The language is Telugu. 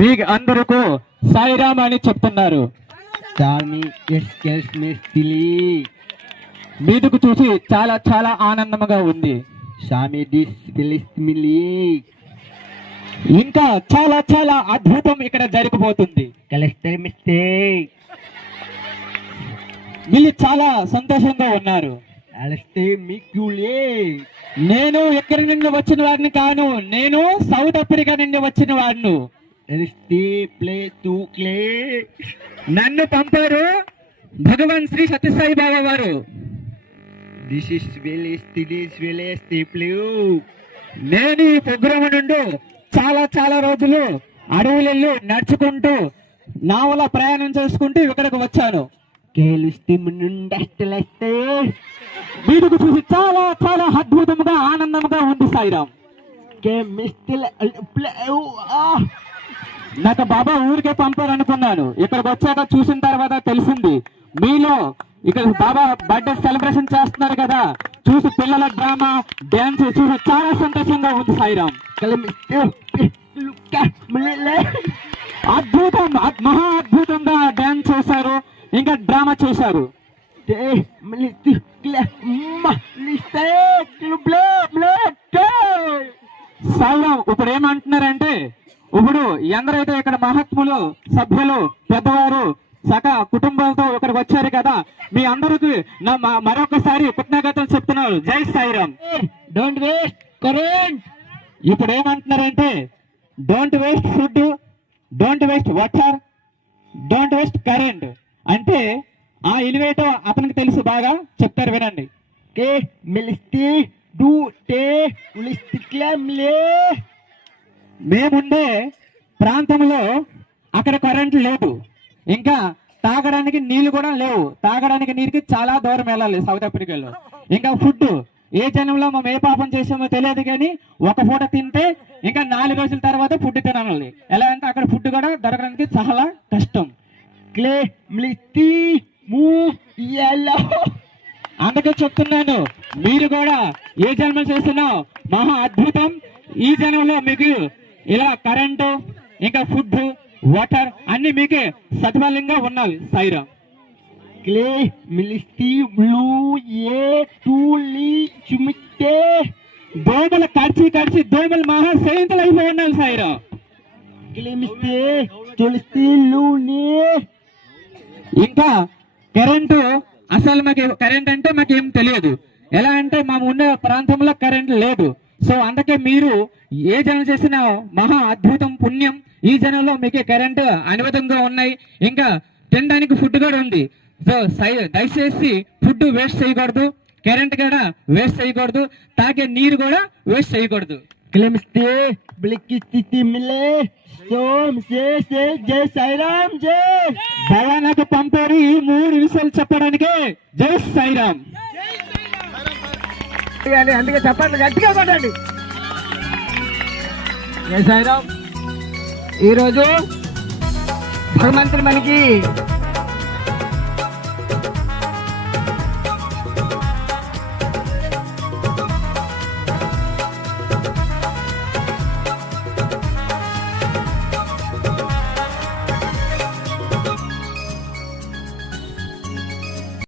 మీకు అందరకు సాయిరామ్ అని చెప్తున్నారు. మీదకు చూసి చాలా చాలా ఆనందంగా ఉంది. ఇంకా చాలా చాలా అద్భుతం ఇక్కడ జరగబోతుంది. వీళ్ళు చాలా సంతోషంగా ఉన్నారు. నేను ఎక్కడి నుండి వచ్చిన వాడిని కాను, నేను సౌత్ ఆఫ్రికా నుండి వచ్చిన వాడిను. నన్ను పంపారు భగవాన్ శ్రీ సత్యసాయి బాబా వారు. నేను ఈ ప్రోగ్రాం నుండి చాలా చాలా రోజులు అడవులలో నడుచుకుంటూ నావల ప్రయాణం చేసుకుంటూ ఇక్కడికి వచ్చాను. వీటికి చూసి చాలా చాలా అద్భుతంగా ఆనందంగా ఉంది సాయిరామ్. నాకు బాబా ఊరికే పంపారనుకున్నాను. ఇక్కడికి వచ్చాక చూసిన తర్వాత తెలిసింది మీలో ఇక్కడ బాబా బర్త్డే సెలబ్రేషన్ చేస్తున్నారు కదా, చూసి పిల్లల డ్రామా డ్యాన్స్ చూసి చాలా సంతోషంగా ఉంది సాయిరామ్. అద్భుతం, మహా అద్భుతంగా డ్యాన్స్ చేశారు, ఇంకా డ్రామా చేశారు. సాయిరామ్ ఇప్పుడు ఏమంటున్నారంటే, ఇప్పుడు ఎందరైతే ఇక్కడ మహాత్ములు సభ్యులు పెద్దవారు సక కుటుంబాలతో ఇక్కడికి వచ్చారు కదా, మీ అందరికి నా మరొకసారి కృతజ్ఞతలు చెప్తున్నారు. జై సాయిరామ్. Don't waste current. ఇప్పుడు ఏమంటున్నారంటే, don't waste food, don't waste water, don't waste current అంటే ఆ ఎలివేటో అతనికి తెలుసు, బాగా చెప్తారు వినండి. మేముండే ప్రాంతంలో అక్కడ కరెంట్ లేదు, ఇంకా తాగడానికి నీళ్లు కూడా లేవు. తాగడానికి నీరుకి చాలా దూరం వెళ్ళాలి సౌత్ ఆఫ్రికాలో. ఇంకా ఫుడ్ ఏ జనంలో మేము ఏ పాపం చేసామో తెలియదు, కానీ ఒక పూట తింటే ఇంకా 4 రోజుల తర్వాత ఫుడ్ తినాలి. ఎలా అంటే అక్కడ ఫుడ్ కూడా దొరకడానికి చాలా కష్టం. అందుకే చెప్తున్నాను, మీరు కూడా ఏ జన్మ చేసినా మహా అద్భుతం. ఈ జనంలో మీకు ఇలా కరెంటు ఇంకా ఫుడ్ వాటర్ అన్ని మీకే సత్వలంగా ఉన్నాయి. సాయిరామ్. దోమలు కడిచి కడిచి దోమలు మహా సేంతలు అయిపోయి ఉన్నాయి. సాయిరామ్. ఇంకా కరెంటు అసలు మాకు కరెంట్ అంటే మాకేం తెలియదు. ఎలా అంటే మా ఉన్న ప్రాంతంలో కరెంట్ లేదు. సో అందుకే మీరు ఏ జనం చేసినా మహా అద్భుతం పుణ్యం. ఈ జనంలో మీకు కరెంటు అనుమతంగా ఉన్నాయి, ఇంకా తినడానికి ఫుడ్ కూడా ఉంది. సో దయచేసి ఫుడ్ వేస్ట్ చేయకూడదు, కరెంట్ కూడా వేస్ట్ చేయకూడదు, తాగే నీరు కూడా వేస్ట్ చేయకూడదు. జై సాయిరామ్. బాబా నాకు పంపారు ఈ 3 విషయాలు చెప్పడానికి. జై సాయిరామ్. అందుకే చెప్పండి, గట్టిగా పడండి. జై సాయిరామ్. ఈరోజు భగవంతుడు మనకి